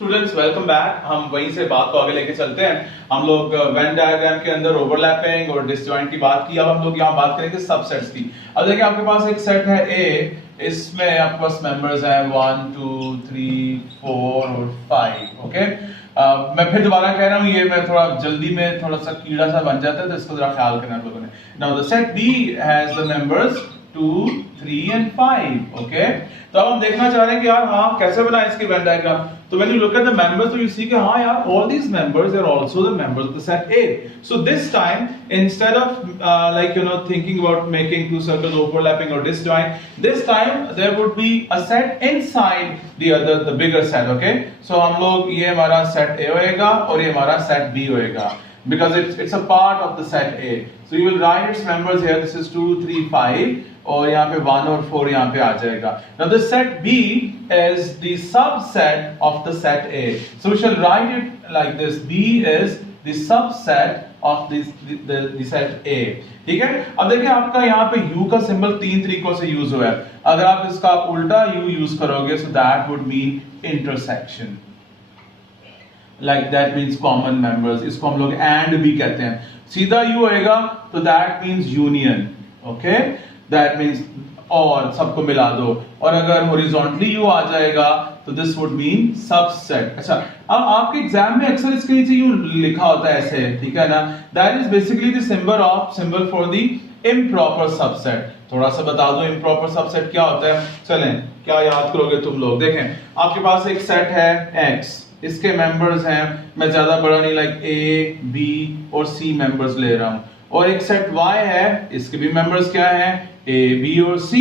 Students welcome back. हम वहीं से बात को आगे लेके चलते हैं। हम लोग वेन डायग्राम के अंदर ओवरलैपिंग और डिसजॉइंट की बात की। अब हम लोग यहाँ बात करेंगे सबसेट्स की। अब देखिए आपके पास एक सेट है ए, इसमें आपके पास मेंबर्स हैं 1 2 3 4 और 5। ओके, मैं फिर दोबारा कह रहा हूँ, ये मैं थोड़ा जल्दी में थोड़ा सा कीड़ा सा बन जाता है, तो इसको जरा ख्याल करना आप लोगों ने। Now the set B has the members 2 3 and 5। Okay, तो अब हम देखना चाह रहे हैं कि यार हाँ कैसे बना इसकी वेन डायग्राम। तो when you look at the members, so you see कि हाँ यार all these members are also the members of the set A. So this time instead of thinking about making two circles overlapping or disjoint, this time there would be a set inside the bigger set. Okay, so हम लोग ये हमारा set A होएगा और ये हमारा set B होएगा because it's a part of the set A. So you will write its members here. This is 2 3 5 और यहाँ पे 1 और 4 यहाँ पे आ जाएगा. Now the set B is the subset of the set A. So we shall write it like this. B is the subset of the set A. ठीक है? अब देखिए आपका यहाँ पे U का सिंबल तीन तरीकों से यूज हुआ है. अगर आप इसका उल्टा U यूज करोगे, so that would mean intersection. Like that means common members. इसको हम लोग and भी कहते हैं. सीधा U होएगा तो that means union. Okay? That means और सबको मिला दो. और अगर horizontally U आ जाएगा तो this would mean subset. अच्छा, अब आपके एग्जाम में अक्सर इसके नीचे यूं लिखा होता है ऐसे, ठीक है ना? That is basically the symbol for the improper subset. थोड़ा सा बता दो improper subset क्या होता है. चलें, क्या याद करोगे तुम लोग? देखें, आपके पास एक सेट है X, इसके मेंबर्स हैं, मैं ज्यादा बड़ा नहीं लाइक A, B और C मेंबर्स ले रहा हूं, और एक सेट Y है, इसके भी मेंबर्स क्या हैं, A, B और C।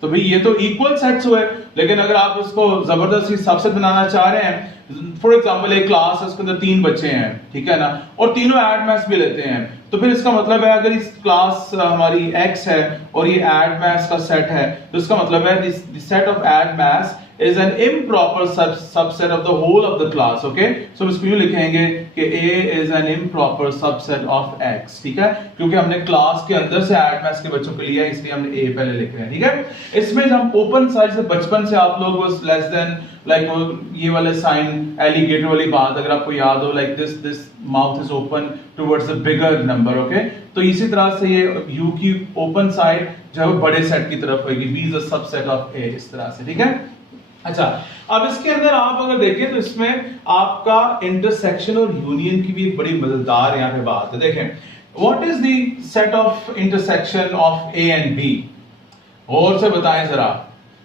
तो भाई ये तो इक्वल सेट्स हुए, लेकिन अगर आप उसको जबरदस्ती सबसेट बनाना चाह रहे हैं, फॉर एग्जांपल एक क्लास है, उसके अंदर 3 बच्चे हैं, ठीक है ना, और तीनों ऐड मैथ्स भी लेते हैं, तो फिर इसका मतलब है अगर इस क्लास हमारी X है और ये ऐड मैथ्स का सेट है, तो इसका मतलब है this set of add maths is an improper subset of the whole of the class. Okay, so इसको यूं लिखेंगे कि A is an improper subset of X. ठीक है, क्योंकि हमने क्लास के अंदर से ऐड मैथ्स के बच्चों को लिया है, इसलिए हमने A पहले लिख रहे हैं. ठीक है, इसमें हम ओपन साइड से बचपन से आप लोग बस लेस देन लाइक ये वाले साइन एलिगेटर वाली बात अगर आपको याद हो, like this mouth is open towards the bigger number. Okay, तो इसी तरह से ये U की ओपन साइड जो है वो बड़े सेट की तरफ होगी. B is a subset of A, इस तरह से. ठीक है, अच्छा, अब इसके अंदर आप अगर देखें तो इसमें आपका इंटरसेक्शन और यूनियन की भी एक बड़ी मजेदार यहाँ पे बात है. देखें, what is the set of intersection of A and B? और से बताएं जरा.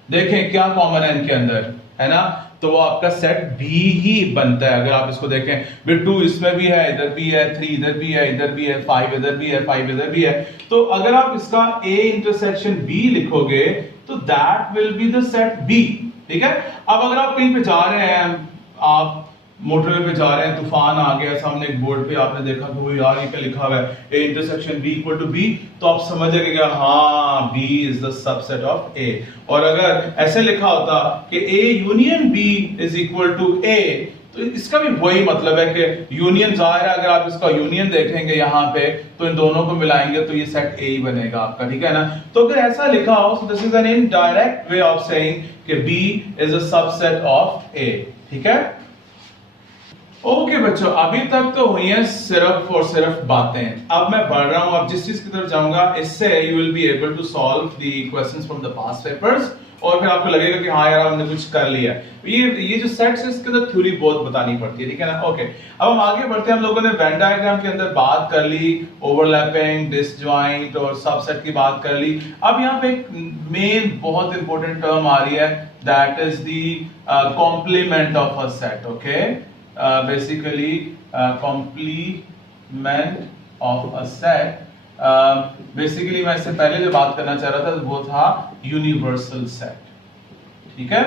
देखें क्या कॉमन है इनके अंदर, है ना? तो वो आपका सेट B ही बनता है. अगर आप इसको देखें, फिर 2 इसमें भी है, इधर भी है, 3 इधर भी है, इधर भी है, 5 इधर भी है, 5 इधर भी है. तो अगर आप इसका A इंटरसेक्शन B लिखोगे तो that will be the set B. ठीक है, अब अगर आप कहीं पे जा रहे हैं, आप मोटरवे पे जा रहे हैं, तूफान आ गया, सामने एक बोर्ड पे आपने देखा कि वो यार ये क्या लिखा हुआ है, A intersection B equal to B, तो आप समझ जाएंगे कि हाँ B is the subset of A. और अगर ऐसे लिखा होता कि A union B is equal to A, तो इसका भी वही मतलब है कि यूनियन जाहिर है, अगर आप इसका यूनियन देखेंगे यहाँ पे तो इन दोनों को मिलाएंगे तो ये सेट A ही बनेगा आपका. ठीक है ना? तो अगर ऐसा लिखा हो तो this is an indirect way of saying कि B is a subset of A. ठीक है, ओके बच्चों, अभी तक तो हुई है सिर्फ और सिर्फ बातें. अब मैं बढ़ रहा हूं, अब जिस चीज की तरफ जाऊंगा इससे you will be able to solve the questions from the past papers, और फिर आपको लगेगा कि हाँ यार हमने कुछ कर लिया. ये जो सेट्स है इसके अंदर थ्योरी बहुत बतानी पड़ती है. ठीक है ना? ओके, अब हम आगे बढ़ते हैं. हम लोगों ने वेन डायग्राम के अंदर बात कर ली, ओवरलैपिंग, डिसजॉइंट और सबसेट की बात कर ली. अब यहाँ पे एक मेन बहुत इंपॉर्टेंट टर्म आ रही है, that is the complement of a set. Okay, basically complement of a set. Basically मैं इससे पहले जो बात करना चाह रहा था वो था यूनिवर्सल सेट. ठीक है,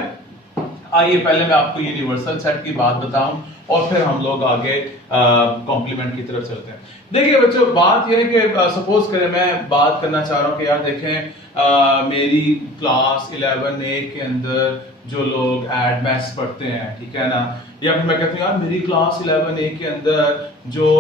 आइए पहले मैं आपको यूनिवर्सल सेट की बात बताऊं और फिर हम लोग आगे कॉम्प्लीमेंट की तरफ चलते हैं. देखिए बच्चों, बात यह है कि सपोज करें मैं बात करना चाह रहा हूं कि यार देखें मेरी क्लास 11A के अंदर जो लोग एड मैथ्स पढ़ते हैं, ठीक है ना, या फिर मैं कहती हूँ यार मेरी क्लास 11A के अंदर जो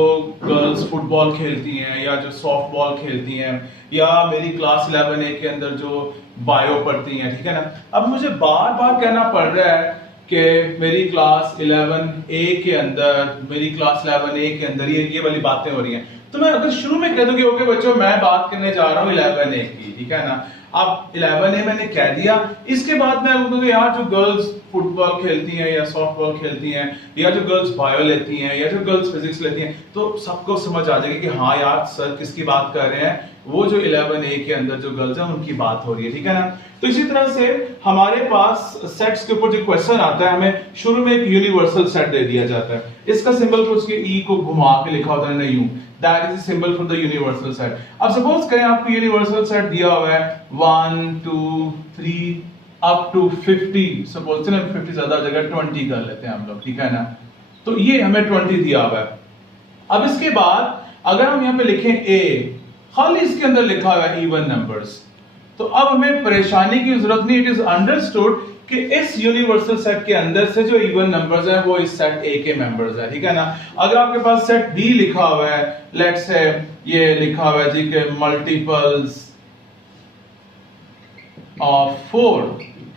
गर्ल्स फुटबॉल खेलती हैं या जो सॉफ्ट बॉल खेलती हैं, या मेरी क्लास 11A के अंदर जो बायो पढ़ती हैं, ठीक है ना. अब मुझे बार बार कहना पड़ रहा है कि मेरी क्लास 11A के अंदर, मेरी क्लास 11A के अंदर ये वाली बातें हो रही हैं, तो मैं अगर शुरू में कह दूं कि ओके बच्चों मैं बात करने जा रहा हूँ 11A की, ठीक है ना, अब 11A मैंने कह दिया, इसके बाद मैं बोलूंगा यार जो गर्ल्स फुटबॉल खेलती हैं या सॉफ्टबॉल खेलती हैं, या जो गर्ल्स बायो लेती हैं, या जो गर्ल्स फिजिक्स लेती हैं, तो सबको समझ आ जाएगी कि हाँ यार सर किसकी बात कर रहे हैं, वो जो 11A के अंदर जो गर्ल्स हैं उनकी बात हो रही है, ठीक है ना। तो इसी तरह से हमारे पास सेट्स के ऊपर जो क्वेश्चन आता है, हमें शुरू में एक यूनिवर्सल सेट दे दिया जाता है, इसका सिंबल को उसके ई को घुमा के लिखा होता है ना यूं, that is the symbol for the universal set. अब सपोज करें आपको यूनिवर्सल सेट दिया हुआ है 1 2 3 अप टू 50, सपोज चलो 50 ज्यादा जगह 20 कर लेते हैं हम लोग, ठीक है ना, तो ये हमें 20 दिया हुआ है। अब इसके बाद अगर हम यहाँ पे लिखें a, खाली इसके अंदर लिखा हुआ है इवन नंबर्स, तो अब हमें परेशानी की जरूरत नहीं, इट इज अंडरस्टूड कि इस यूनिवर्सल सेट के अंदर से जो इवन नंबर्स हैं वो इस सेट A के मेंबर्स हैं, ठीक है ना। अगर आपके पास सेट B लिखा हुआ है, लेट्स से ये लिखा हुआ है जी के मल्टीपल्स ऑफ 4,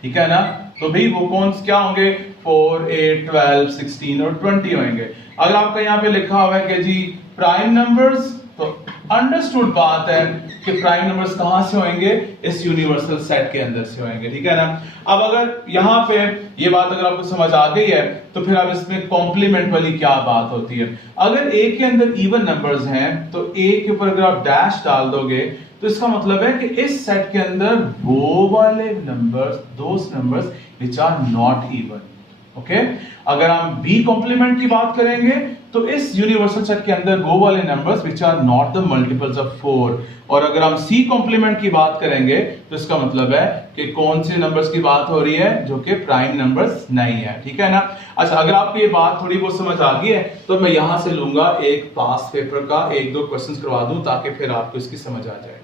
ठीक है ना, तो भाई वो कौन क्या होंगे, 4 8 12 16 और 20 होंगे। अगर आपका यहाँ पे लिखा हुआ है कि जी प्राइम नंबर्स, तो अंडरस्टूड बात है कि प्राइम नंबर्स कहां से होंगे, इस यूनिवर्सल सेट के अंदर से होंगे, ठीक है ना। अब अगर यहां पे ये बात अगर आपको समझ आ गई है, तो फिर अब इसमें कॉम्प्लीमेंट वाली क्या बात होती है। अगर A के अंदर इवन नंबर्स हैं, तो A के ऊपर अगर आप डैश डाल दोगे, तो इसका मतलब है कि इस सेट के अंदर वो वाले numbers, those numbers which are not even, okay. अगर हम B कॉम्प्लीमेंट की बात करेंगे, तो इस यूनिवर्सल सेट के अंदर वो वाले numbers which are not the multiples of 4, और अगर हम C कॉम्प्लीमेंट की बात करेंगे, तो इसका मतलब है कि कौन से नंबर्स की बात हो रही है, जो कि प्राइम नंबर्स नहीं है, ठीक है ना। अच्छा, अगर आपको ये बात थोड़ी बहुत समझ आ गई है, तो मैं यहां से लूंगा एक पास पेपर का 1-2 क्वेश्चंस करवा दूं, ताकि फिर आपको इसकी समझ आ जाए।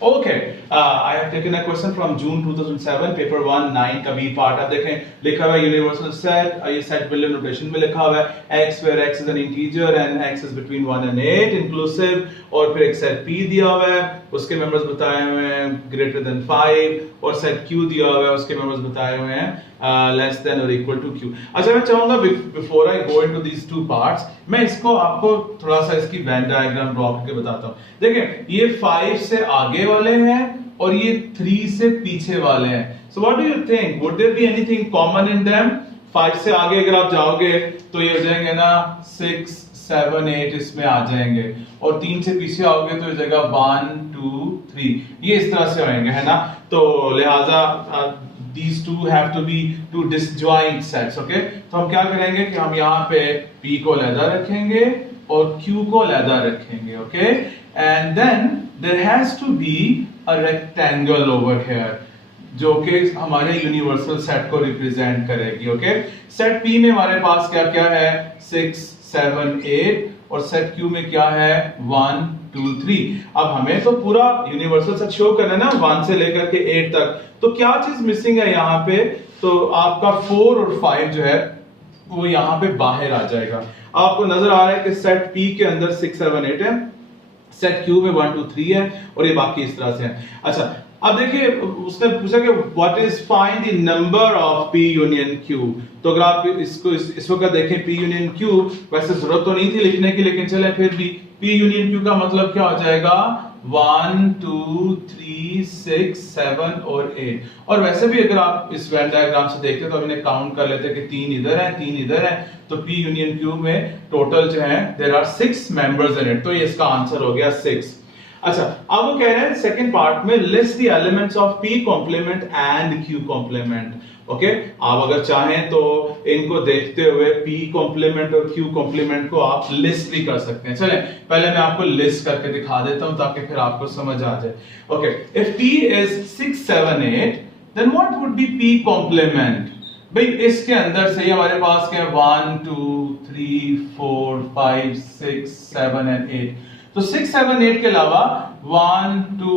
Okay, I have taken a question from June 2007, paper 1 9 का B part। अब देखें लिखा हुआ है यूनिवर्सल सेट, ये सेट बिलियन नोटेशन में लिखा हुआ है x where x is an integer and x is between 1 and 8 inclusive, और फिर एक सेट P दिया हुआ है, उसके मेंबर्स बताए हुए हैं greater than 5, और सेट Q दिया हुआ है, उसके मेंबर्स बताए हुए हैं less than or equal to Q। अच्छा, मैं चाहूंगा before I go into these two parts, मैं इसको आपको थोड़ा सा इसकी वेन डायग्राम ड्रॉ करके बताता हूं। देखिए ये 5 से आगे वाले हैं और ये 3 से पीछे वाले हैं, so what do you think, would there be anything common in them? 5 से आगे अगर आप जाओगे तो ये हो जाएंगे ना 6 7 8 इसमें आ जाएंगे, और 3 से पीछे आओगे तो इस जगह 1 2 3, ये इस तरह से होंगे, है ना। तो लिहाजा these two have to be two disjoint sets, okay। तो हम क्या करेंगे कि हम यहाँ पे P को अलग रखेंगे और Q को अलग रखेंगे, okay, and then there has to be a rectangle over here जो कि हमारे यूनिवर्सल सेट को रिप्रेजेंट करेगी, ओके। सेट P में हमारे पास क्या क्या है, 6 7 8, और सेट Q में क्या है 1 2 3। अब हमें तो पूरा यूनिवर्सल सेट शो करना है ना 1 से लेकर के 8 तक, तो क्या चीज मिसिंग है यहाँ पे, तो आपका 4 और 5 जो है वो यहाँ पे बाहर आ जाएगा। आपको नजर आ रहा है कि सेट P के अंदर 6 7 8 है, सेट Q में 1 2 3 है, और ये बाकी इस तरह से है। अच्छा, अब देखिए उसने पूछा कि what is find the number of P union Q। तो अगर आप इसको इस वक्त देखें P यूनियन Q, वैसे जरूरत तो नहीं थी लिखने की, लेकिन चले फिर भी P यूनियन Q का मतलब क्या हो जाएगा 1 2 3 6 7 और 8। और वैसे भी अगर आप इस वेन डायग्राम से देखते तो इन्हें काउंट कर लेते कि 3 इधर है 3 इधर है, तो P यूनियन Q में टोटल जो है there are 6 members in it, तो ये इसका आंसर हो गया 6। अच्छा, अब वो कह रहे हैं सेकंड पार्ट में list the elements of P complement and Q complement, okay. आप अगर चाहें तो इनको देखते हुए P कॉम्प्लीमेंट और Q कॉम्प्लीमेंट को आप लिस्ट भी कर सकते हैं। चलें पहले मैं आपको लिस्ट करके दिखा देता हूं ताकि फिर आपको समझ आ जाए, okay. If P is 6 7 8, then what would be P complement? भाई इसके अंदर से हमारे पास क्या है 1 2 3 4 5 6 7 एंड 8, तो 6 7 8 के अलावा 1 2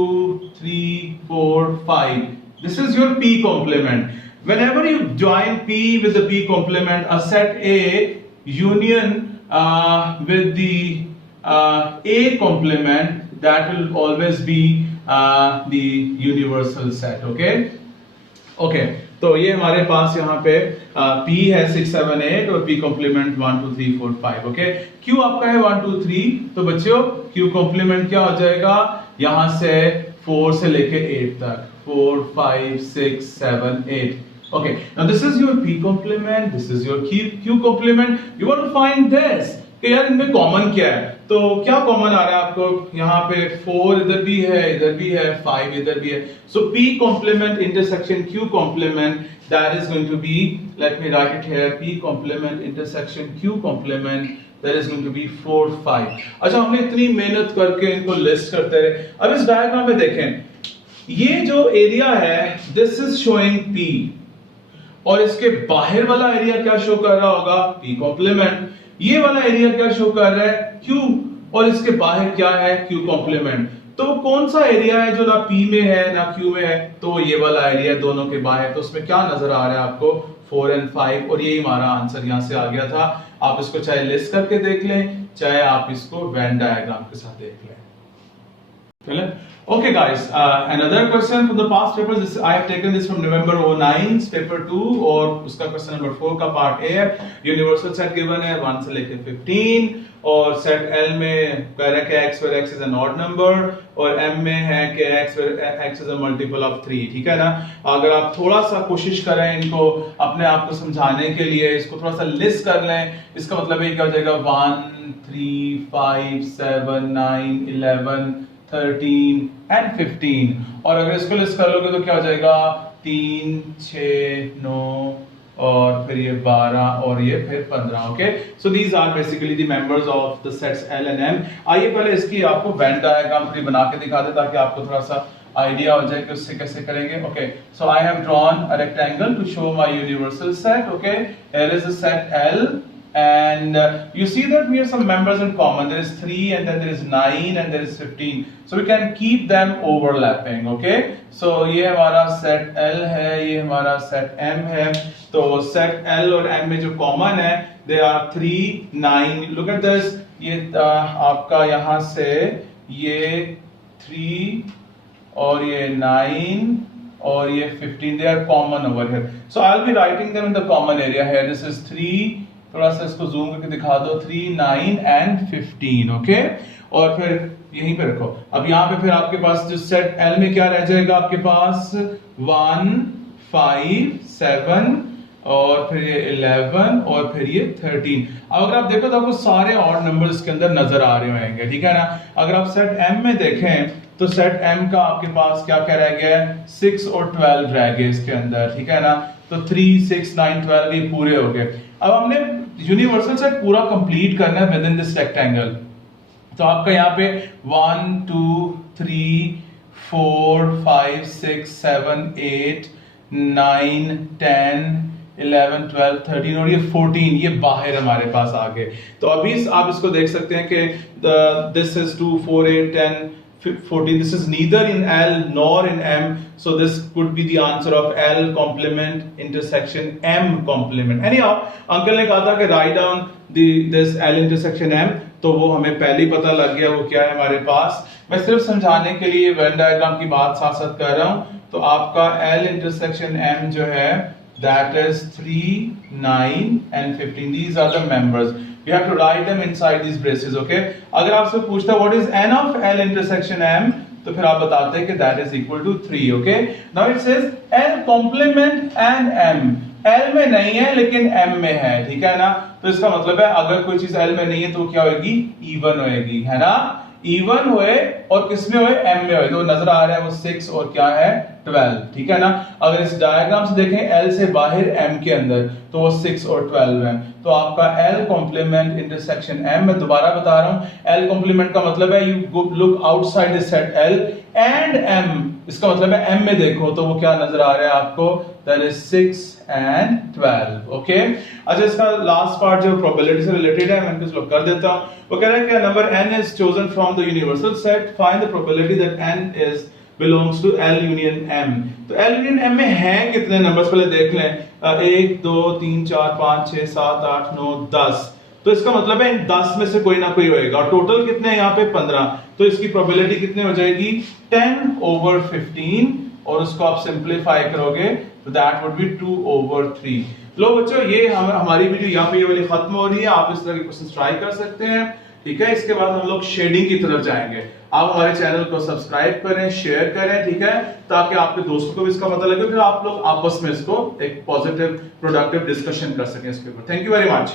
3 4 5, this is your P complement। Whenever you join P with the P complement, a set A union with the A complement, that will always be the universal set, okay। Okay, तो ये हमारे पास यहाँ पे P है 6 7 8 और P complement 1 2 3 4 5 okay. Q आपका है 1 2 3, तो बच्चों Q कॉम्प्लीमेंट क्या हो जाएगा, यहाँ से 4 से लेके 8 तक, 4 5 6 7 8 okay। Now this is your P complement, this is your Q complement। You want to find this कि यार इनमें कॉमन क्या है, तो क्या कॉमन आ रहा है आपको, यहाँ पे 4 इधर भी है 5 इधर भी है। So P complement intersection Q complement, that is going to be, let me write it here, P complement intersection Q complement, that is going to be 4 5। अच्छा, हमने इतनी मेहनत करके इनको लिस्ट करते रहे। अब इस डायग्राम में देखें, ये जो एरिया है दिस इज शोइंग P, और इसके बाहर वाला एरिया क्या शो कर रहा होगा, P कॉम्प्लीमेंट। ये वाला एरिया क्या शो कर रहा है, Q, और इसके बाहर क्या है, Q कॉम्प्लीमेंट। तो कौन सा एरिया है जो ना P में है ना Q में है, तो ये वाला एरिया दोनों के बाहर। तो उसमें क्या नजर आ रहा है आपको, 4 और 5, और यही हमारा आंसर यहां से आ गया था। आप इसको चाहे लिस्ट करके देख लें, चाहे आप इसको वेन डायग्राम के साथ देख लें। Okay guys, another question from the past papers. This I have taken this from November 09 paper 2, और उसका question number 4 का part A है। Universal set given है 1 से लेके 15, और set L में कह रहा है कि x where x is an odd number, और M में है कि x where x is a multiple of 3, ठीक है ना। अगर आप थोड़ा सा कोशिश करें इनको अपने आप को समझाने के लिए, इसको थोड़ा सा लिस्ट कर लें, इसका मतलब ये क्या हो जाएगा, 1 3 5 7 9 11 13 and 15, और अगर इसको लिस्ट कर लोगे तो क्या हो जाएगा, 3 6 9 और फिर ये 12 और ये फिर 15 okay. So these are basically the members of the sets L and M। आइए पहले इसकी आपको वेन डायग्राम पूरी बना के दिखा दे, ताकि आपको थोड़ा सा आइडिया हो जाए कि उससे कैसे करेंगे। Okay, so I have drawn a rectangle to show my universal set. Okay, here is the set L, and you see that we have some members in common. There is 3 and then there is 9 and there is 15, so we can keep them overlapping. Okay, so ये हमारा set L है, ये हमारा set M है। तो set L और M में जो common है, they are 3 9। look at this, ये आपका यहाँ से ये 3 और ये 9 और ये 15, they are common over here, so I'll be writing them in the common area here। this is 3, थोड़ा सा इसको जूम करके दिखा दो, 3 9 and 15 ओके, और फिर यहीं पे रखो। अब यहाँ पे फिर आपके पास जो सेट L में क्या रह जाएगा, आपके पास 1 5 7 और फिर ये 11 और फिर ये 13। अब अगर आप देखो तो आपको सारे ऑड नंबर्स इसके अंदर नजर आ रहे होंगे, ठीक है ना। अगर आप सेट M में देखें तो सेट M का आपके पास क्या क्या रह गया है, 6 और 12 रह गए इसके अंदर, ठीक है ना। तो 3 6 9 12 ये पूरे हो गए। अब हमने यूनिवर्सल सेट पूरा कंप्लीट करना है विद इन दिस रेक्टेंगल, तो आपका यहाँ पे 1 2 3 4 5 6 7 8 9 10 11 12 13 और ये 14 ये बाहर हमारे पास आ गए। तो अभी आप इसको देख सकते हैं कि this is 2 4 8 10 14, this is neither in L nor in M, so this could be the answer of L complement intersection M complement। anyhow uncle ने कहा था कि write down this L intersection M, तो वो हमें पहले ही पता लग गया वो क्या है हमारे पास। मैं सिर्फ समझाने के लिए वेन डायग्राम की बात साथ साथ कर रहा हूँ। तो आपका L intersection M जो है that is 3 9 and 15, these are the members, we have to write them inside these braces okay। अगर आपसे पूछता है what is n of L intersection M, तो फिर आप बताते हैं कि that is equal to 3 okay। now it says L complement and M, L में नहीं है लेकिन M में है, ठीक है ना। तो इसका मतलब है अगर कोई चीज L में नहीं है तो क्या होगी, even होएगी, है ना। even हुए और किसमें हुए, M में हुए, तो नजर आ रहा है वो 6 और क्या है 12, ठीक है ना। अगर इस डायग्राम से देखें L से बाहर M के अंदर तो वो 6 और 12 है। तो आपका L complement intersection M, मैं दोबारा बता रहा हूं, L complement का मतलब है you look outside the set L and M, इसका मतलब है M में देखो तो वो क्या नजर आ रहा है आपको, that is 6 and 12 ओके। अच्छा, इसका लास्ट पार्ट जो प्रोबेबिलिटी से रिलेटेड है मैं इनको स्लो कर देता हूं। वो कह रहा है कि number n is chosen from the universal set, find the probability that n is belongs to L union M। तो L union M में है कितने नंबर्स, पहले देख लें, 1 2 3 4 5 6 7 8 9 10, तो इसका मतलब है इन 10 में से कोई ना कोई होएगा, और टोटल कितने हैं यहाँ पे 15, तो इसकी प्रोबेबिलिटी कितनी हो जाएगी 10/15 और उसको आप सिंप्लीफाई करोगे तो दैट वुड बी 2/3। लो बच्चों, ये हमारी वीडियो यहाँ पे ये वाली खत्म हो रही है। आप इस तरह के क्वेश्चन ट्राई कर सकते हैं, ठीक है। इसके बाद हम लोग शेडिंग की तरफ जाएंगे। आप हमारे चैनल को सब्सक्राइब करें, शेयर करें, ठीक है, ताकि आपके दोस्तों को भी इसका पता लगे, फिर आप लोग आपस में इसको एक पॉजिटिव प्रोडक्टिव डिस्कशन कर सकें इसके ऊपर। Thank you very much.